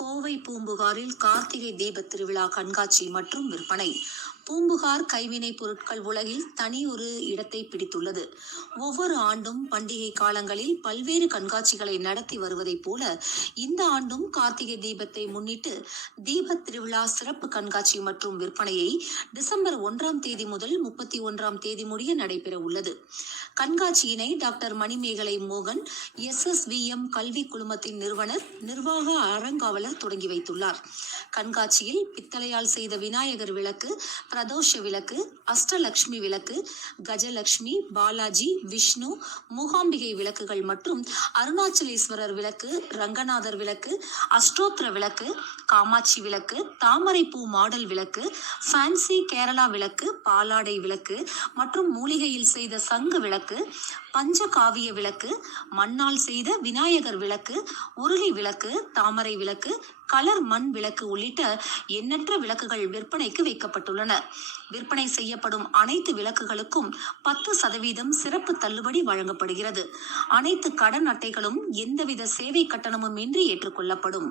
கோவை பூம்புகாரில் கார்த்திகை தீபத் திருவிழா கண்காட்சி மற்றும் விற்பனை. பூம்புகார் கைவினைப் பொருட்கள் உலகில் தனி ஒரு இடத்தை பிடித்துள்ளது. ஒவ்வொரு ஆண்டும் பண்டிகை காலங்களில் பல்வேறு கண்காட்சிகளை நடத்தி வருவதைப் போல இந்த ஆண்டும் கார்த்திகை தீபத்தை முன்னிட்டு தீபத் திருவிழா சிறப்பு கண்காட்சி மற்றும் விற்பனையை டிசம்பர் 1ஆம் தேதி முதல் 31ஆம் தேதி முடிய நடைபெற உள்ளது. கண்காட்சியினை டாக்டர் மணிமேகலை மோகன் SSVM கல்வி குழுமத்தின் நிறுவனர் நிர்வாக அறங்காவலர் தொடங்கி வைத்துள்ளார். கண்காட்சியில் பித்தளையால் செய்த விநாயகர் விளக்கு, பிரதோஷ விளக்கு, அஷ்டலட்சுமி விளக்கு, கஜலட்சுமி, பாலாஜி, விஷ்ணு, மூகாம்பிகை விளக்குகள் மற்றும் அருணாச்சலேஸ்வரர் விளக்கு, ரங்கநாதர் விளக்கு, அஷ்டோத்திர விளக்கு, காமாட்சி விளக்கு, தாமரைப்பூ மாடல் விளக்கு, ஃபேன்சி கேரளா விளக்கு, பாலாடை விளக்கு மற்றும் மூலிகையில் செய்த சங்கு விளக்கு, பஞ்சகாவிய விளக்கு, மண்ணால் செய்த விநாயகர் விளக்கு, உருளி விளக்கு, தாமரை விளக்கு, கலர் மண் விளக்கு உள்ளிட்ட எண்ணற்ற விளக்குகள் விற்பனைக்கு வைக்கப்பட்டுள்ளன. விற்பனை செய்யப்படும் அனைத்து விளக்குகளுக்கும் 10% சிறப்பு தள்ளுபடி வழங்கப்படுகிறது. அனைத்து கடன் அட்டைகளும் எந்தவித சேவை கட்டணமும் இன்றி ஏற்றுக்கொள்ளப்படும்.